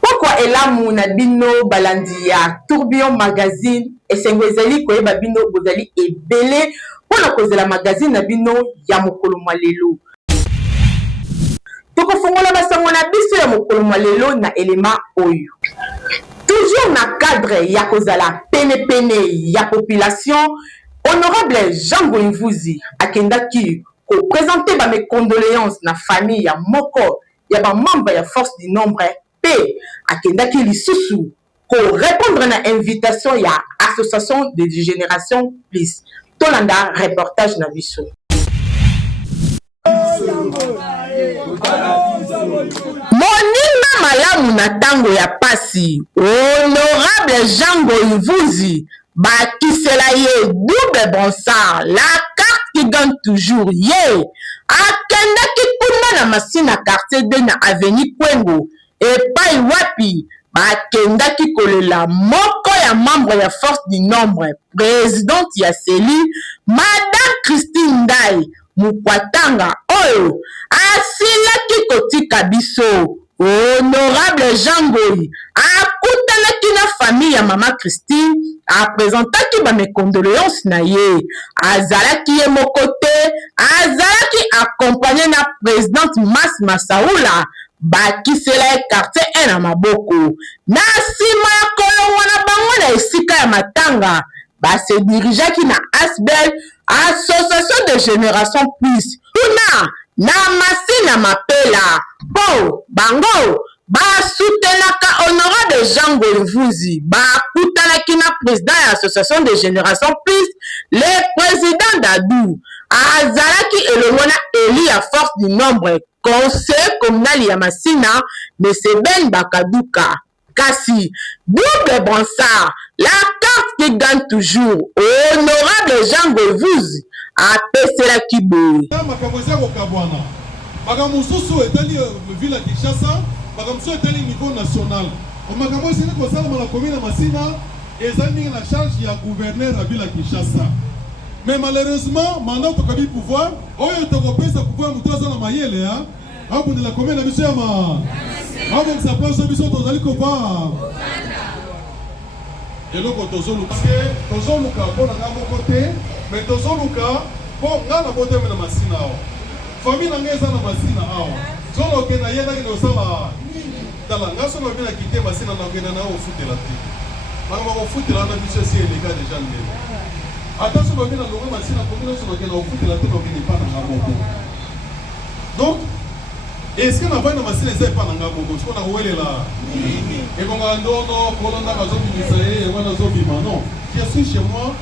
Pourquoi elamu na bino balandi ya Tourbillon magazine esengo ezali koyeba bino bozali ebele mpona kozela magazine na bino ya mokolo mwa lelo. Tokofongola basango na biso ya mokolo mwa lelo na elema oyo. Toujours na cadre ya kozala pene ya population, honorable Jean Goïmvouzi akendaki ko présenter ba mes condoléances na famille ya moko ya ba membre ya force du nombre P akendaki lisusu ko répondre na invitation ya association de génération plus. Tolanda reportage na biso. Moninga malamu na tango ya pasi, honorable Jean Goïmvouzi bakisela ye double bonsard, la carte qui gagne toujours ye. Akendaki kuna na masina quartier de na avenue Kwengo epai wapi bakendaki kolela moko ya membre ya force du nombre présidente ya CELI Madame Christine Ndai Mukwatanga oyo asilaki kotika biso. Honorable Jean Goï akutanaki na famille ya Mama Christine apresentaki ba mes condoléances na ye. Azalaki ye moko te, azalaki accompagné na présidente Mas Masaoula bakisela ye quartier e na maboko. Na nsima ya kolongwa na bango na esika ya matanga base dirijaki na ASBEL, association de génération plus kuna na masina mapela po bango basutenaka honorable Jean Goïmvouzi bakutanaki na président ya association de génération plus le président Dadou azalaki elongo na eli ya force du nombre conseil communal ya masina monsieur Ben Bakaduka. Kasi double bonsard, la carte qui gagne toujours, honorable Jean Goïmvouzi apeselaki boye. Makambo mosusu etali ville ya Kinshasa, makambo mosusu etali niveau national. Makambo esili kosalama na commune ya Masina ezali mingi na charge ya gouverneur ya ville ya Kinshasa. Mais malheureusement, mandat tokabi pouvoir, oyo tokopesa pouvoir mutu aza na mayele ya abundela commune na biso ya ma abongisa place biso tozali koba eloko tozoluka tozoluka mpona nga moko te, mais tozoluka mpo nga na boteme na Masina awa famille na nga eza na Masina awa solo okenda ye ndaki osala tala nga solo obina kite Masina na okenda na ofutela te makambo kofutela na biso esi eleka deja ndele ata solo obina longa Masina komina solo okenda ofutela te okende epa na nga moko. Donc est-ce que na vai na Masina eza epa na nga moko siko na kowelela ebonga ndono kolonda bazobimisa ye wana azobima non je suis chez moi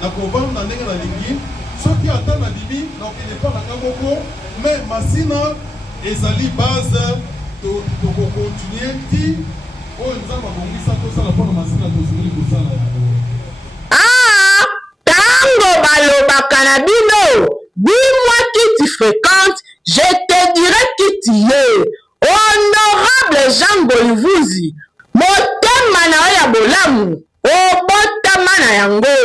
na kovanda na ndenge na lingi soki ata na bibi na okende epa na nga moko mais Masina ezali base tokokontinue ti oyo nzambe abongisa tosala mpona Masina tozongeli kosala yango. Tango balobaka na bino dis-moi qui tu fréquentes, je te dirai qui tu es. Honorable Jean Goïmvouzi motema na yo ya bolamu obotama na yango.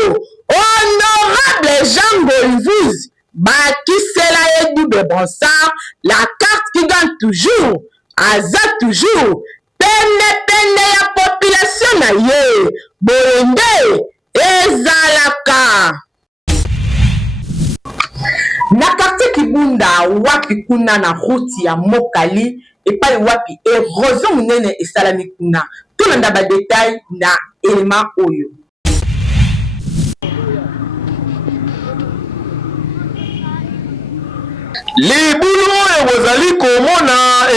Honorable Jean Goïmvouzi bakisela ye double bonsard, la carte qui gagne toujours, aza toujours pene ya population na ye boyende ezalaka. Na quartier Kibunda wapi kuna na route ya Mokali epai wapi erosion munene esalami kuna. Tolanda ba détail na elema oyo. libulu oyo bozali komona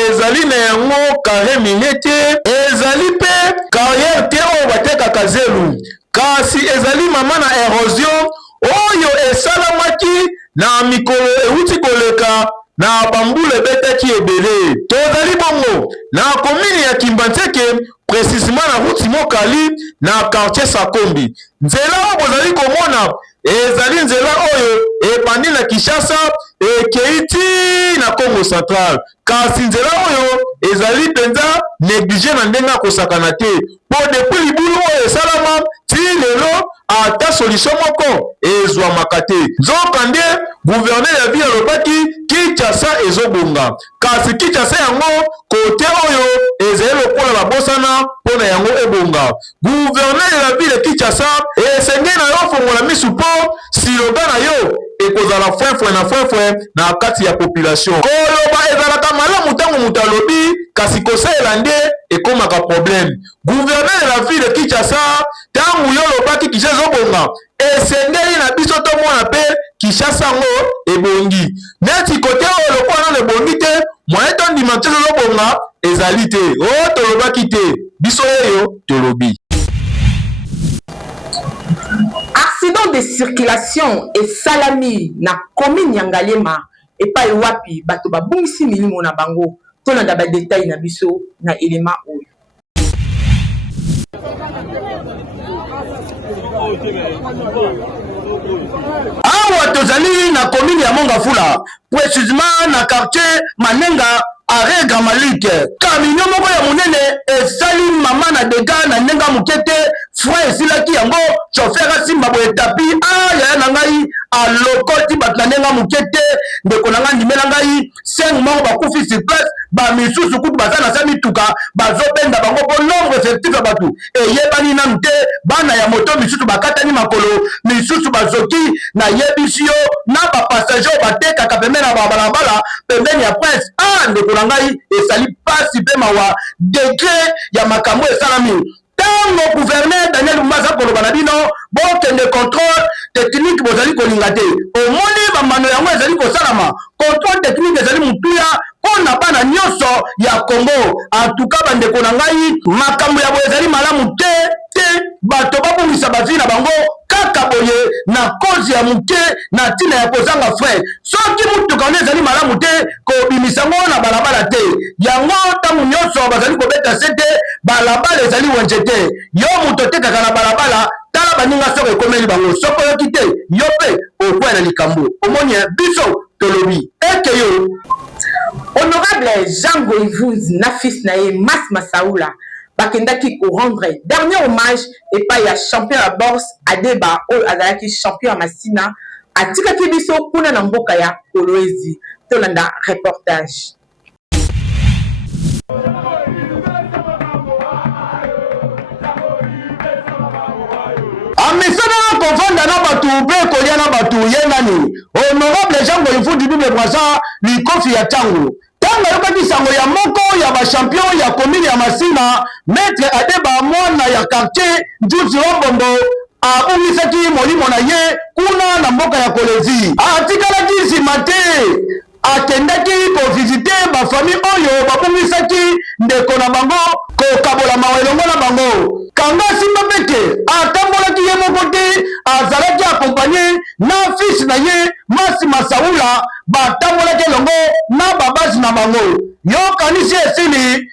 ezali na yango kare minete ezali pe carrière te oyo batekaka zelu kasi ezali mama na érosion oyo esalamaki na mikolo euti koleka na bambula ebetaki ebele tozali bongo na komini ya Kimbanzeke précisément na route Mokali na quartier Sakombi nzela oyo bozali komona ezali nzela oyo ebandi na Kinshasa ekeiti na Congo Central kasi nzela oyo ezali penza négligé na ndenge akosakana te po depuis libulu oyo esalama ti lelo ata solution moko ezwamaka te nzokande gouverneur ya ville alobaki Kinshasa ezobonga kasi Kinshasa yango kote oyo ezali lokola babosana mpo na yango ebonga gouverneur ya ville Kinshasa esengeli na yo fongola misu mpo siloga na yo ekozala fwefwe na kati ya population koloba ezalaka malamu ntango moto alobi kasi kosalela nde ekomaka problème gouverneur ya ville Kinshasa ntango yo lobaki Kinshasa ezobonga esengeli na biso tomona mpe Kinshasa yango ebongi neti kote oyo lokola nano ebongi te moye tondima Kinshasa ezobonga ezali te oyo tolobaki te biso oyo tolobi. Accident de circulation et salami na commune Yangalema et pas wapi bato babungisi milimo na bango tolanda ba détail na biso na élément oyo. Awa tozali na commune ya Mongafula précisément na quartier Manenga Arega Malik camion moko ya monene esali mama na dega na nenga mukete frère esilaki yango chauffeur asimba boye tapi aya na ngai alokoti bato na nenga mukete ndeko na ngai ndimela ngai 5 moko bakufi sur place ba misusu kutu baza na sa mituka bazobenda bango po nombre effectif ya bato eyebani nanu te bana ya moto misusu bakatani makolo misusu bazoki na yebisi yo na bapassager oyo batekaka pembeni na balabala pembeni ya prince ndeko na ngai esali pasi mpe mawa degré ya makambo esalami ntango gouverneur Daniel Mbaza koloba na bino bokende contrôle technique bozali kolinga te omoni bambano yango ezali kosalama contrôle technique ezali mutuya mpona bana nyonso ya Congo en tout cas bandeko na ngai makambo ya boye ezali malamu te bato babongisa bazwi na bango kaka boye na cause ya muke na ntina ya kozanga frère soki mutuka wana ezali malamu te kobimisa ngo na balabala te yango ntango nyonso bazali kobeta se te balabala ezali wenje te yo moto otekaka na balabala tala baninga soko ekomeli bango soko yoki te yo mpe okwea na likambo omoni biso tolobi eke yo. Honorable Jean Goïvouz na fils na ye Mas Masaoula bakendaki ko rendre dernier hommage et pas ya champion à bourse Adeba o azalaki champion à Masina atikaki biso kuna na mboka ya Kolwezi tolanda reportage. Amisana kovanda na batu pe kolia na batu yengani honorable Jean Goïvouz du double brassard likofi ya tango tanga yokaki sango ya moko ya ba champion ya commune ya Masina maître Adeba mwana ya quartier Njuzi Wabombo aungisaki molimo na ye kuna na mboka ya Kolwezi atikalaki nsima te akendaki kovisite bafamille oyo babungisaki ndeko na bango kokabola mawa elongo na bango kanga simba peke atambolaki ye moko te azalaki akompanye na fils na ye Masi Masaoula batambolaki elongo na babasi na bango yokanisi esili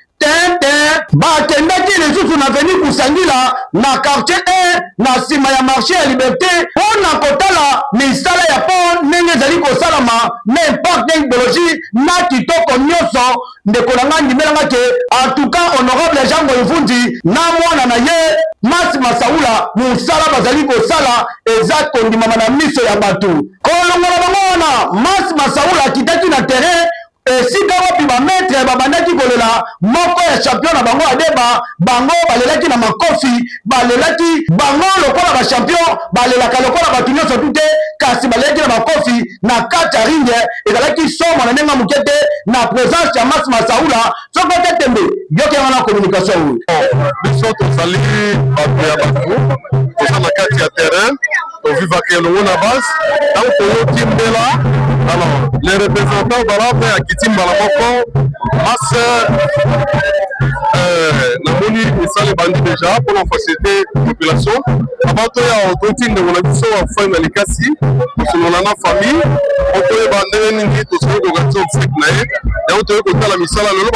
bakendaki lisusu na veni kusangila na quartier 1 na nsima ya marché ya liberté mpona kotala misala ya po ndenge ezali kosalama na impact ya idéologie na kitoko nyonso ndeko na ngai ndimelanga ke en tout cas honorable Jean Goïvouz na mwana na ye Masi Masaoula mosala bazali kosala eza kondimama na miso ya bato kolongola bango wana Masi Masaoula akitaki na terrain esika wapi bametre babandaki kolela moko ya champion na bango Adeba bango balelaki na makofi balelaki bango lokola ba champion balelaka lokola batu nyonso tute kasi balelaki na makofi na kati ya ringe ezalaki somo na ndenge moke te na présence ya Masi Masaoula soko te tembe yoki yango na communication oyo biso tozali bato ya bato toza na kati ya terrain vivaka elongo na base ntango toyokimbela. Alors les représentants balabra ya kitimbala moko masse namoni esala ebandi déjà mpona facilité population avant toya ototi ndeko na biso afai na likasi tosolola na famille po toyeba ndenge nini tosoki kokanisa obsèque na ye yango toyei kotala misala lelo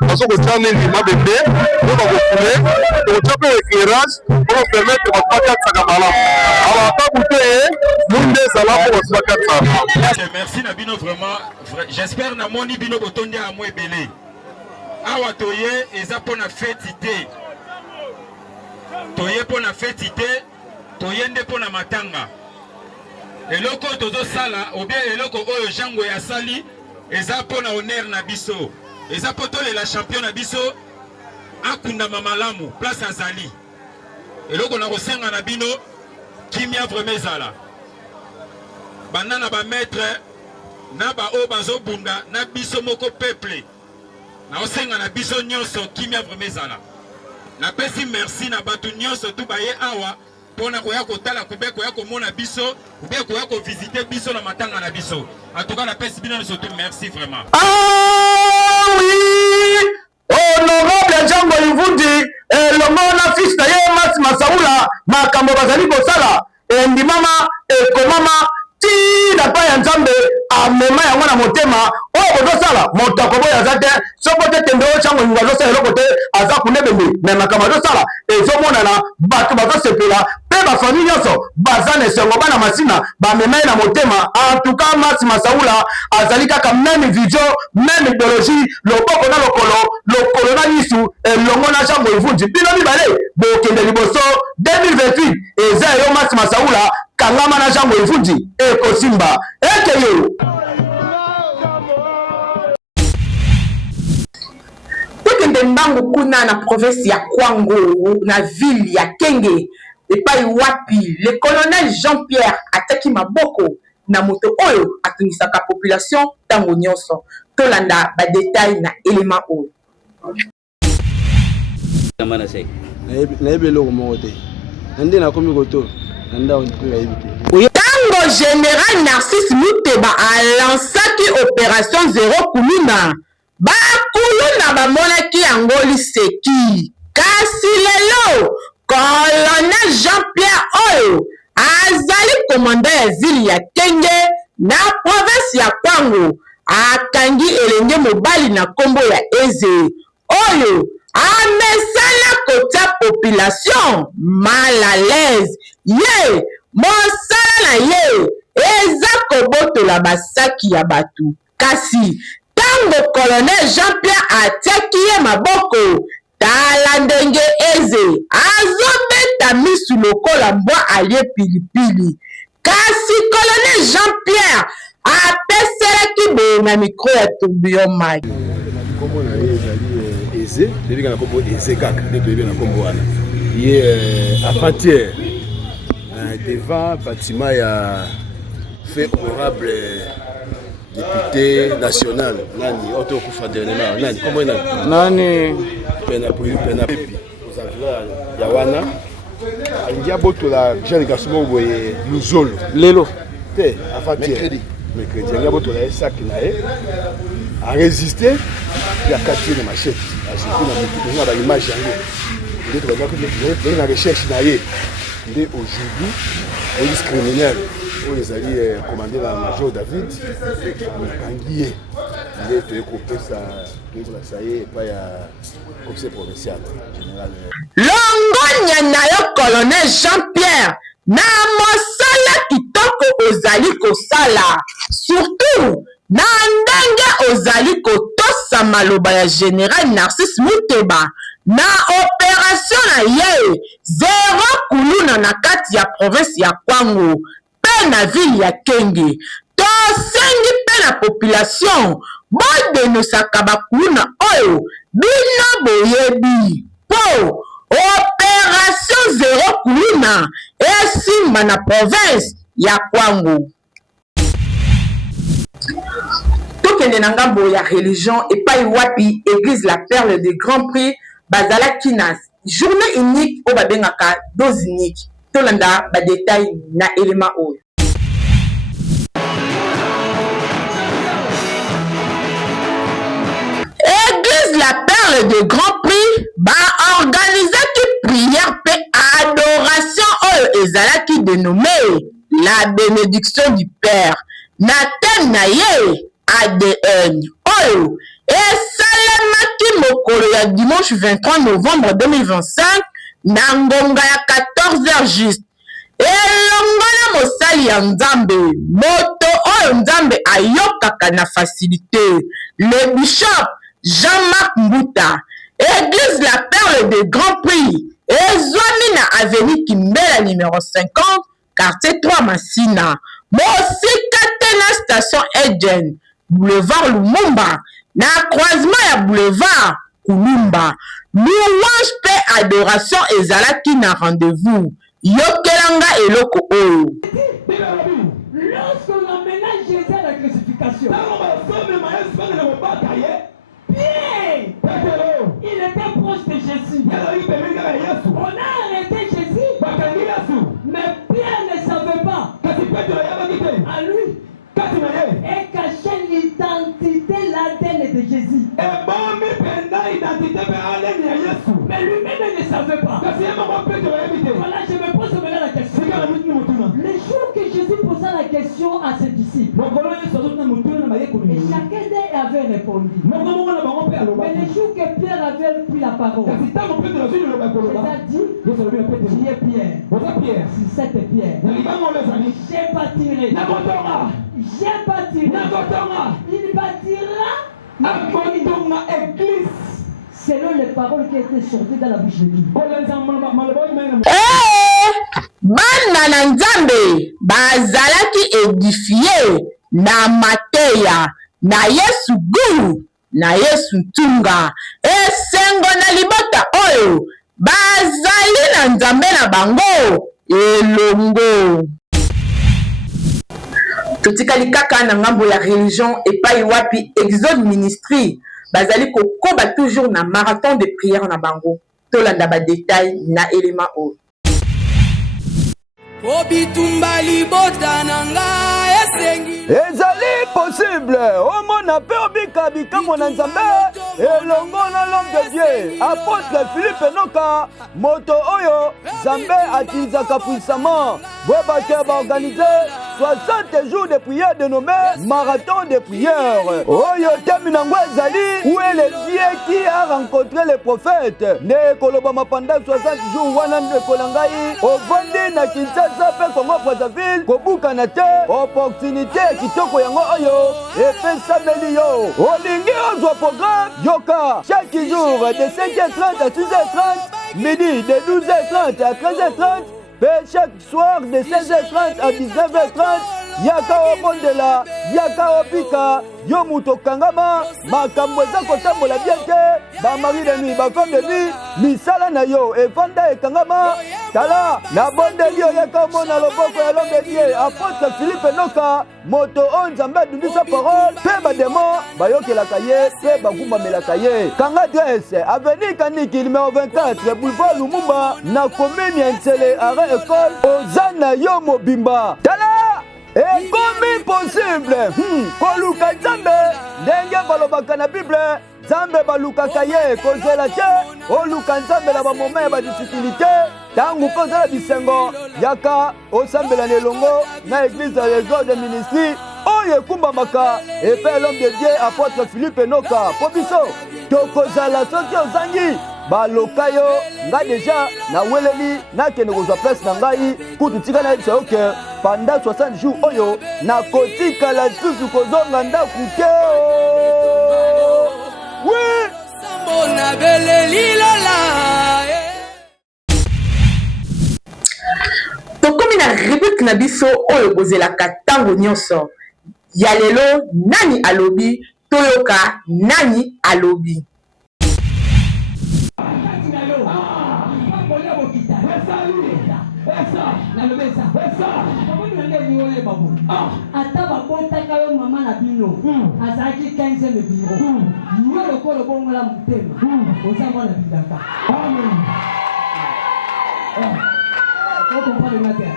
bazokotia nini mabende oyo bakokule tokotya mpe éclairage mpona permettre bato bakatisaka malamu. Alors ata bute ye munde ezala mpo bato bakatisaka. Merci na bino vraiment. J'espère na moni bino botondi ya mwa ebele. Awa toye eza pona feti te. Toye pona feti te. Toye nde pona matanga. Eloko tozo sala ou bien eloko oyo jango ya sali eza pona honneur na biso. Eza potole la champion na biso akunda mamalamu place azali. Eloko na kosenga na bino kimia vraiment ezala. Banana ba maître na ba o bazo bunda na biso moko peuple na osenga na biso nyonso kimia vraiment ezala. Na pesi merci na batu nyonso tu baye awa pona koya kotala kube koya komona biso kube koya ko visiter biso na matanga na biso. En tout cas na pesi bino surtout merci vraiment. Ah oui, honorable Jango Ivundi lomona fils na ye Masi Masaula makambo bazali kosala endimama ekomama na pa ya nzambe amema yango na motema oyo bozosala moto akoboya aza te soko te tembe oyo ntango nyingo azosala eloko te aza kunebembe me makambo azosala ezomonana bato bazosepela mpe bafamili nyonso baza na esengo bana masina bamema ye na motema. Antuka Masi Masaula azali kaka meme vision meme idéologie loboko na lokolo na lisu elongo na Jango Ivundi bino mibale bokende liboso 2028 eza eyo Masi Masaula kangama na Jango Ivundi ekosimba ekeyo. Tokende mbangu kuna na province ya Kwango na ville ya Kenge epai wapi le colonel Jean-Pierre ataki maboko na moto oyo atungisaka population tango nyonso. Tolanda ba détail na élément oyo. Nayebi eloko moko te nande nakomi koto nanda Tango général Narcisse Muteba alansaki opération zéro kuluna bakuluna bamonaki yango liseki kasi lelo colonel Jean-Pierre oyo azali commandant ya ville ya Kenge na province ya Kwango akangi elenge mobali na kombo ya Eze oyo amesala kotia population mal à l'aise ye mosala na ye eza kobotola basaki ya bato kasi tango colonel Jean-Pierre atiaki ye maboko tala ndenge Eze azobeta misu lokola mbwa alie pilipili kasi colonel Jean-Pierre apeselaki boye na mikro ya tourbillon mai. Eze debi na kombo Eze kaka nde toyebi na kombo wana ye avant-hier devant bâtiment ya fait honorable député national nani auto kufa dernièrement nani kombo nani pena pepi aux environs ya wana alingi abotola jeune garçon boye luzolo lelo te avant-hier mercredi alingi abotola ye sac na ye a résister ya kati na machette a na ba image yango nde tobanda na recherche na ye nde aujourd'hui police criminelle oyo ezali commandé na major David mokangi ye nde toyekopesa toyekolakisa ye epai ya commissaire provincial général longonya na yo colonel Jean-Pierre na mosala kitoko ozali kosala surtout na ndenge ozali kotosa maloba ya général Narcisse Muteba na opération na ye zéro kuluna na kati ya province ya Kwango pe na ville ya Kenge tosengi pe na population bodenosaka bakuluna oyo bino boyebi po opération zéro kuluna esimba na province ya Kwango. Tokende na ngambo ya religion epai wapi église la perle de grand prix bazalaki na journée unique oyo babengaka dose unique tolanda ba détail na élément oyo. Église la Perle de Grand Prix ba organiser qui prière pe adoration oyo ezalaki dénommé la bénédiction du Père na thème na ye ADN oyo esalemaki mokolo ya dimanche 23 novembre 2025 na ngonga ya 14h juste elongo na mosali ya nzambe moto oyo nzambe ayokaka na facilité le bishop Jean-Marc Mbuta. Église la Perle de Grand Prix ezwami na avenue Kimbela numéro 50 quartier 3 Masina mosika te na station Eden boulevard Lumumba na croisement ya boulevard Kulumba. Louange pe adoration ezalaki na rendez-vous yokelanga eloko oyo. Lorsqu'on emmena Jésus à la crucifixion, il était proche de Jésus. On a arrêté Jésus, mais Pierre ne savait pas à lui et caché l'identité, l'ADN de Jésus. Mais lui-même ne savait pas. Voilà, je me pose maintenant la question. Le jour que Jésus posa la question à ses disciples, et chacun d'eux avait répondu. Mais le jour que Pierre avait pris la parole, Jésus a dit, qui est Pierre? Si c'était Pierre, j'ai bâtiré. J'ai bâtiré. Il bâtira église. Selon les paroles qui étaient sorties dans la bouche de Dieu. Bana na nzambe bazalaki édifié na mateya na Yesu guru na Yesu ntunga esengo na libota oyo bazali na nzambe na bango elongo. Totikali kaka na ngambo ya religion epai wapi Exode Ministry bazali kokoba toujours na marathon de prière na bango tolanda ba détail na élément oyo. ezali possible omona mpe obika bikambo na nzambe elongo na l'homme de Dieu apôtre Philippe Noka moto oyo nzambe atinzaka puissamment bobake baorganize 60 jours de prière dénommé marathon de prière oyo temi nango ezali où est le Dieu qui a rencontré les prophètes nde kolobama pendant 60 jours wana ndeko ngai ovandi na Kinshasa pe Congo Brazzaville kobuka na te opportunité kitoko yango oyo epesameli yo olingi ozwa programme yoka chaque jour de 5h30 à 6h30 midi de 12h30 à 13h30 et chaque soir de 16h30 à 19h30 yaka obondela yaka obika yo muto kangama makambo eza kotambola bien te bamari de nuit bafemme de nuit misala na yo evanda ekangama tala na bondeli yo yaka omona loboko ya l'homme de Dieu apôtre Philippe Noka moto oyo nzambe adundisa parole mpe bademo bayokelaka ye mpe bagumbamelaka ye kanga adresse avenue Kaniki numéro 24 boulevard Lumumba na commune ya Ntsele arrêt école oza na yo mobimba tala ekomi possible koluka nzambe ndenge balobaka na bible nzambe balukaka ye kozela te oluka nzambe na bamoma ya badifficulté ntango mpo ozala bisengo yaka osambela na elongo na église ya Exode Ministry oyo ekumbamaka epe l'homme de Dieu apôtre Philippe Noka po biso tokozala soki ozangi baloka yo nga deja naweleli nakende kozwa place na ngai kutu tika na yebisa yo ke pendant 60 jours oyo nakotikala lisusu kozonga ndaku te oui tokomi na rubrique na biso oyo bozelaka ntango nyonso ya lelo nani alobi toyoka nani alobi. Ata babotaka yo mama na bino azalaki 15e biro yo lokolo bongola motema oza mwana bidaka comprendre le matin.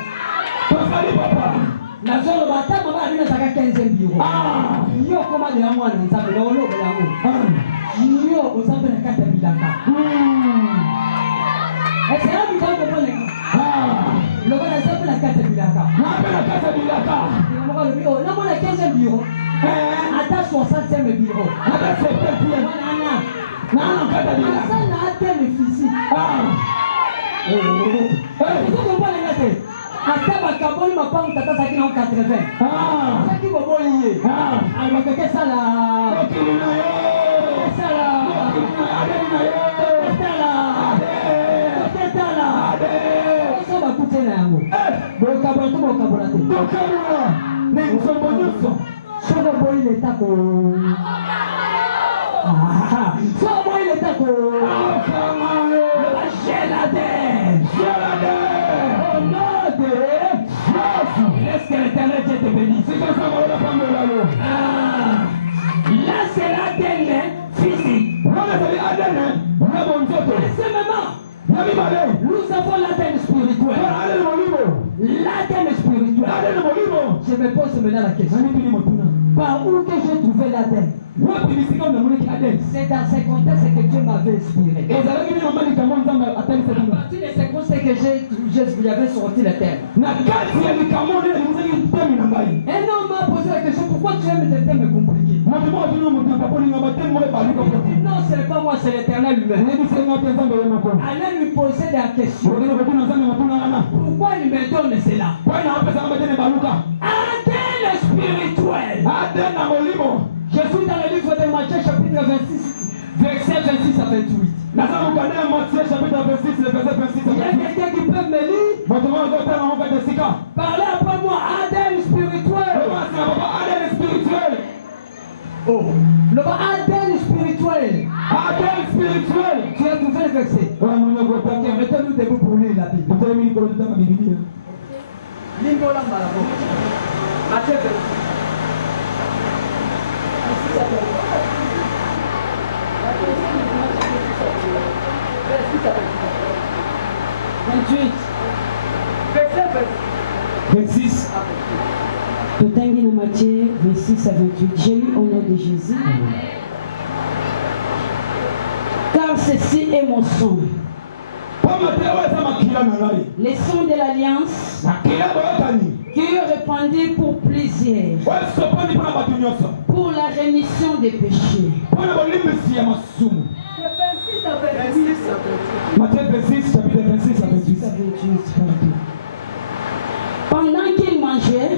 La zone de bataille, maman a mis dans sa 15e bureau. Yo, comment les amours n'ont pas de l'eau, yo, on s'appelle la carte de Milaka. Et c'est là que vous comprenez. Le gars s'appelle la carte de Milaka. La carte de Milaka. Là, on a 15e bureau. Attends 60e bureau. Attends 70e. Non, carte de Milaka. Ça n'a atteint le physique. Vous comprenez la tête. Attends, ma cabane m'a pas tata ça qui en 80. Ça qui va voler. Alors que ça là. Ça là. Ça va coûter là. Bon cabane tout bon cabane. Donc là, mais nous sommes bons. Ça va voler l'état ko. Ça va voler l'état ko. La gelade. Oh non. Laisse que l'éternel Dieu te bénisse. Là, c'est l'ADN physique. C'est maintenant. Nous avons l'ADN spirituel. L'ADN spirituel. Je me pose maintenant la question. Par où que j'ai trouvé l'ADN? C'est dans ces contextes que Dieu m'avait inspiré. À partir de ces contextes que j'avais sorti le terme. Un homme m'a posé la question, pourquoi tu aimes des thèmes compliqués? Non, ce n'est pas moi, c'est l'Éternel lui-même. Allez lui poser la question. Pourquoi il me donne cela? ADN spirituel. Je suis dans le livre de Matthieu chapitre 26, verset 26 à 28. Il y a quelqu'un qui peut me lire? Parlez après moi, ADN spirituel. Oh, le ADN spirituel. ADN spirituel. Tu as trouvé le verset? Ok, mettez-nous debout pour lire la Bible. Lis-moi la malabo. Matthieu 26. Totangi na Matthieu 26 à 28. J'ai lu au nom de Jésus. Car ceci est mon sang. Les sons de l'alliance qui est répandu pour plaisir, pour la rémission des péchés. Matthieu 26, chapitre 26 à 28. Pendant qu'il mangeait,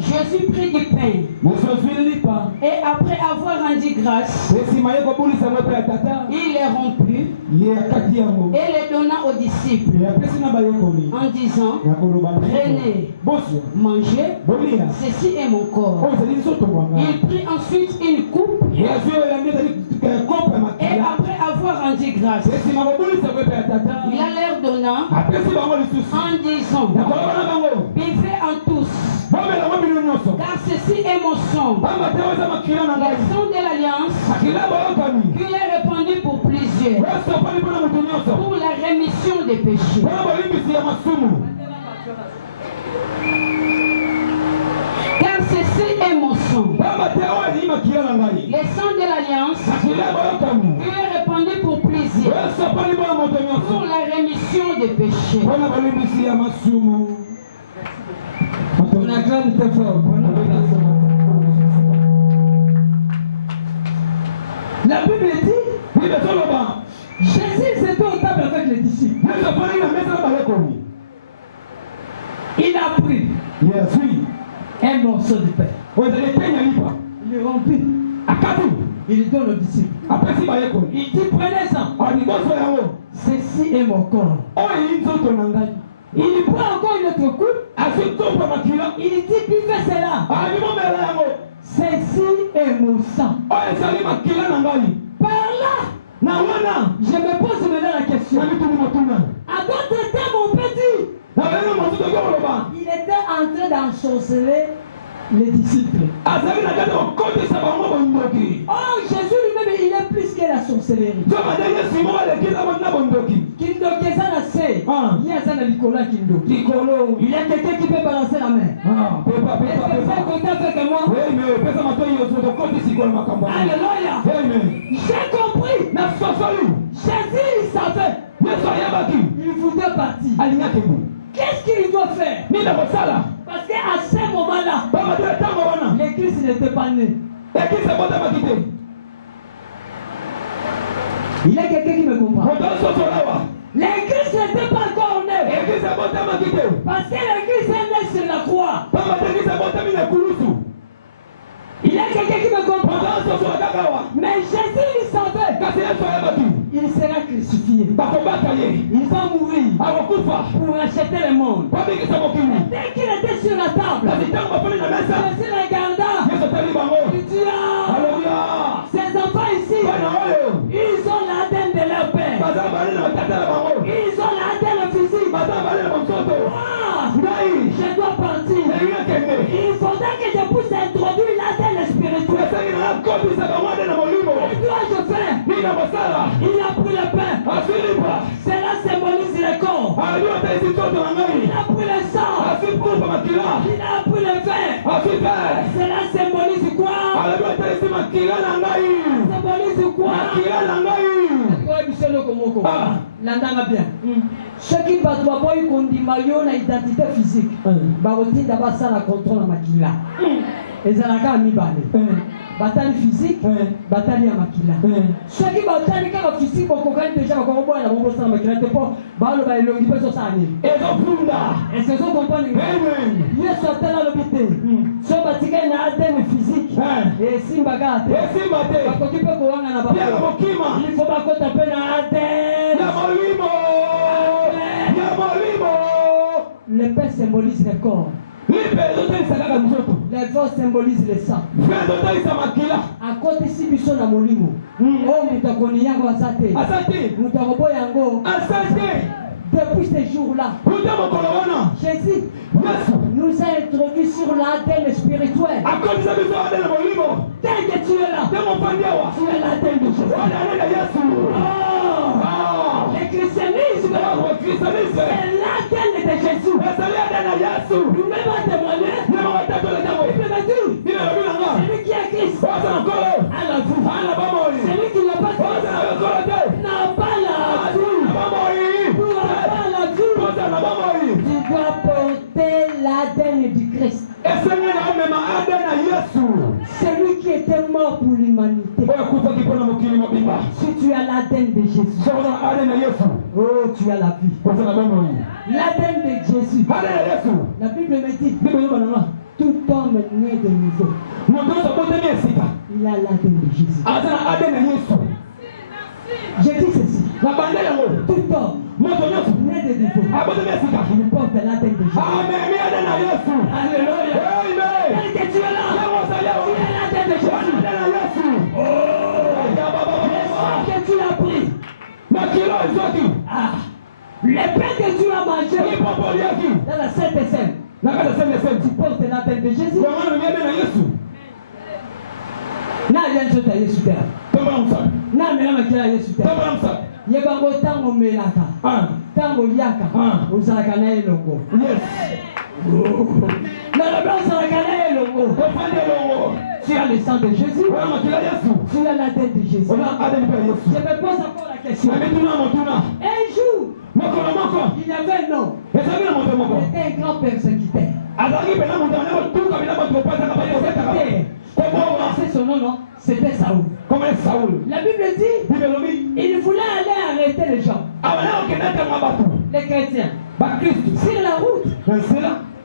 Jésus prit du pain et après avoir rendu grâce, il les romput et les donna aux disciples en disant: prenez, mangez, ceci est mon corps. Il prit ensuite une coupe et après avoir rendu grâce, il la leur donna en disant: buvez en tous, car ceci est mon sang, le sang de l'alliance qui est répandu pour plusieurs, pour la rémission des péchés. Car ceci est mon sang, le sang de l'alliance qui est répandu pour plusieurs, pour la rémission des péchés. On acclame très fort. La Bible dit, Jésus s'était au table avec les disciples. Il a pris un morceau de pain. Il est rempli. Il donne aux disciples. Il dit: prenez-en. Ceci est mon corps. Il prend encore une autre coupe. Il dit: buvez cela. Ceci est mon sang. Par là, je me pose maintenant la question. À d'autres temps, mon petit, il était en train d'ensorceler les disciples. Oh, Jésus lui-même, il est plus que la sorcellerie. le Nicolas Kindo. Nicolo. Il y a quelqu'un qui peut balancer la main. Ah, peut pas. Est-ce que c'est content avec moi? Oui, mais personne m'a dit que je compte ici comme ma campagne. Alléluia. J'ai compris. Jésus, il savait. Il voulait partir. Qu'est-ce qu'il doit faire? Parce qu'à ce moment-là, l'église n'était pas née. Il y a quelqu'un qui me comprend. L'église n'était pas encore née. Parce que l'église est née sur la croix. Il y a quelqu'un qui me comprend. Mais Jésus, il savait. Il sera crucifié. Il va mourir pour acheter le monde. Dès qu'il était sur la table, Jésus regarda. Il dit, ces enfants ici, ils ont l'ADN de leur père. Ils ont l'ADN physique. Je dois partir. Il faudra que je puisse introduire l'ADN spirituel. Que dois-je faire? Il a pris le pain. Cela symbolise le corps. Il a pris le sang. Il a pris le vin. Cela symbolise quoi? Symbolise quoi? L'andanga bien. Ceux qui battent pas eu qu'on dit maillot na identité physique. Barotin d'abord ça la contrôle makila. Et ça la gagne mi bale. Bataille physique, bataille à makila. Ceux qui bataille quand physique beaucoup quand déjà va comment boire la bombe ça makila te pas balo ba longi pe so sani. Et donc funda. Et c'est ça comprendre. Yes ça tellement le bité. So batika na ADN physique. Et simba gate. Et simba te. Ba kokipe ko wanga na ba. Il faut pas qu'on t'appelle na ADN. Le pain symbolise le corps. Les veaux symbolisent le sang. À côté si biso na molimo. Oh mutakoni yango asate. Mutakobo yango. Depuis ces jours-là, Jésus nous a introduits sur l'ADN spirituel. Dès que tu es là, tu es l'ADN de Jésus. Le christianisme, c'est l'ADN de Jésus. Nous-mêmes à témoigner, celui qui est Christ, à la vie. Celui qui n'a pas Christ, n'a pas la vie. Tu dois porter l'ADN du Christ. Celui qui était mort pour l'humanité. Si tu as l'ADN de Jésus, oh, tu as la vie. L'ADN de Jésus. La Bible me dit, tout homme né de nouveau, il a l'ADN de Jésus. Je dis ceci. Tout homme né de nouveau, il porte l'ADN de Jésus. Alléluia. Tel que tu es là, tu as l'ADN de Jésus. Que tu l'as pris. Le pain que tu as mangé dans la Sainte Seine, tu portes l'ADN de Jésus. Na yenzo ta Yesu tera. Na mela makila Yesu tera. Yebango tango melaka. Tango liaka. Uzalaka na elongo. Yes. Na la blanche la kana elongo. Tu as le sang de Jésus. Tu as la tête de Jésus. Je me pose encore la question. Un jour, il y avait un homme. Il était un grand persécuteur. C'est son nom, non? C'était Saoul. La Bible dit, il voulait aller arrêter les gens. Les chrétiens. Sur la route,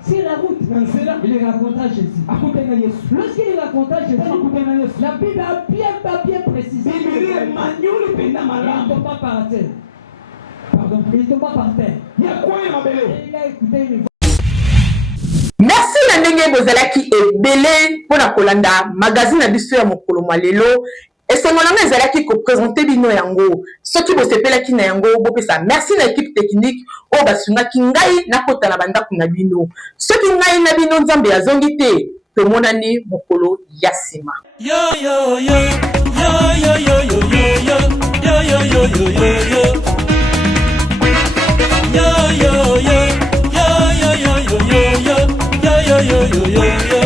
il raconta Jésus. Lorsqu'il raconta Jésus, la Bible a bien précisé. Il ne tombe pas par terre. Pardon, il ne tombe pas par terre. Il a écouté une voix. Merci na ndenge bozalaki ebele pona kolanda magazine na biso ya mokolo malelo esongolanga ezalaki ko présenter bino yango soki bosepelaki na yango bopesa merci na équipe technique o basungaki ngai na kota na bandako na bino soki ngai na bino nzambe azongi te tomonani mokolo ya sima yo yo yo yo yo yo yo yo yo yo yo yo yo yo yo yo yo yo yo